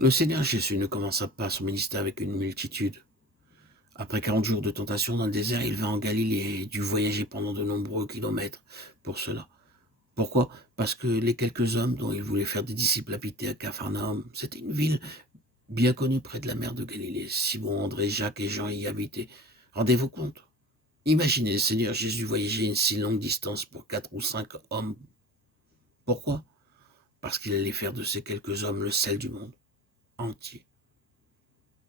Le Seigneur Jésus ne commença pas son ministère avec une multitude. Après 40 jours de tentation dans le désert, il vint en Galilée et dut voyager pendant de nombreux kilomètres pour cela. Pourquoi? Parce que les quelques hommes dont il voulait faire des disciples habitaient à Capharnaüm. C'était une ville bien connue près de la mer de Galilée. Simon, André, Jacques et Jean y habitaient. Rendez-vous compte? Imaginez le Seigneur Jésus voyager une si longue distance pour 4 ou 5 hommes. Pourquoi? Parce qu'il allait faire de ces quelques hommes le sel du monde entier.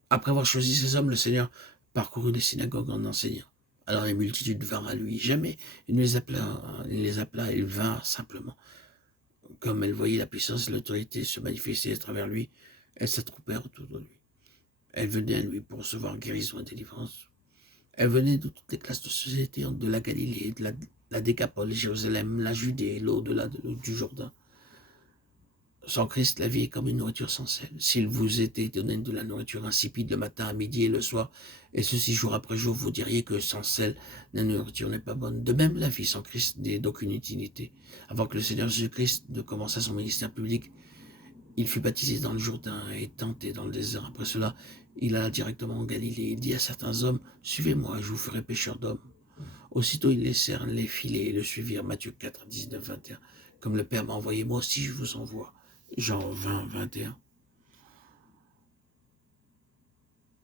Après avoir choisi ces hommes, le Seigneur parcourut les synagogues en enseignant. Alors les multitudes vinrent à lui. Jamais il les vinrent simplement. Comme elles voyaient la puissance et l'autorité se manifester à travers lui, elles s'attroupèrent autour de lui. Elles venaient à lui pour recevoir guérison et délivrance. Elles venaient de toutes les classes de société, de la Galilée, de la Décapole, Jérusalem, la Judée, l'au-delà du Jourdain. Sans Christ, la vie est comme une nourriture sans sel. S'il vous était donné de la nourriture insipide le matin, à midi et le soir, et ceci jour après jour, vous diriez que sans sel, la nourriture n'est pas bonne. De même, la vie sans Christ n'est d'aucune utilité. Avant que le Seigneur Jésus-Christ ne commençât son ministère public, il fut baptisé dans le Jourdain et tenté dans le désert. Après cela, il alla directement en Galilée. Il dit à certains hommes, « Suivez-moi, je vous ferai pécheurs d'hommes. » Aussitôt, ils laissèrent les filets et le suivirent. Matthieu 4, 19, 21. Comme le Père m'a envoyé, moi aussi je vous envoie. Jean 20, 21.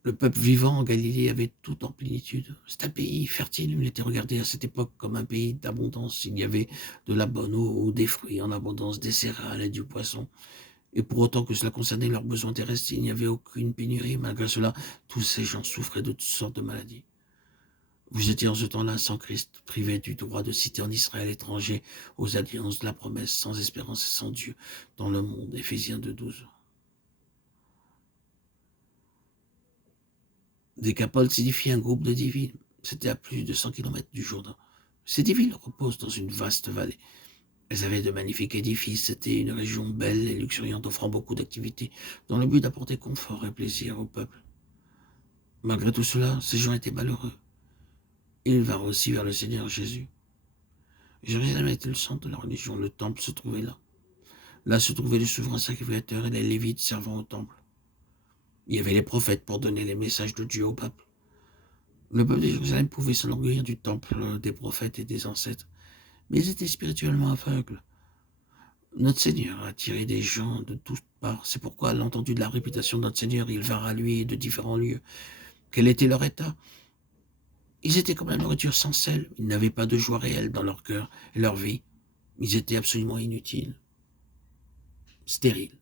Le peuple vivant en Galilée avait tout en plénitude. C'est un pays fertile. Il était regardé à cette époque comme un pays d'abondance. Il y avait de la bonne eau, des fruits en abondance, des céréales et du poisson. Et pour autant que cela concernait leurs besoins terrestres, il n'y avait aucune pénurie. Malgré cela, tous ces gens souffraient de toutes sortes de maladies. Vous étiez en ce temps-là sans Christ, privés du droit de citer en Israël étranger aux alliances de la promesse, sans espérance et sans Dieu dans le monde. Éphésiens 2, 12. Décapole signifie un groupe de 10 villes. C'était à plus de 100 kilomètres du Jourdain. Ces 10 villes reposent dans une vaste vallée. Elles avaient de magnifiques édifices. C'était une région belle et luxuriante, offrant beaucoup d'activités, dans le but d'apporter confort et plaisir au peuple. Malgré tout cela, ces gens étaient malheureux. Ils vinrent aussi vers le Seigneur Jésus. Jérusalem était le centre de la religion. Le temple se trouvait là. Là se trouvait le souverain sacrificateur et les Lévites servant au temple. Il y avait les prophètes pour donner les messages de Dieu au peuple. Le peuple de Jérusalem pouvait s'enorgueillir du temple, des prophètes et des ancêtres, mais ils étaient spirituellement aveugles. Notre Seigneur a attiré des gens de toutes parts. C'est pourquoi, à l'entendu de la réputation de notre Seigneur, ils vinrent à lui de différents lieux. Quel était leur état? Ils étaient comme la nourriture sans sel. Ils n'avaient pas de joie réelle dans leur cœur et leur vie. Ils étaient absolument inutiles, stériles.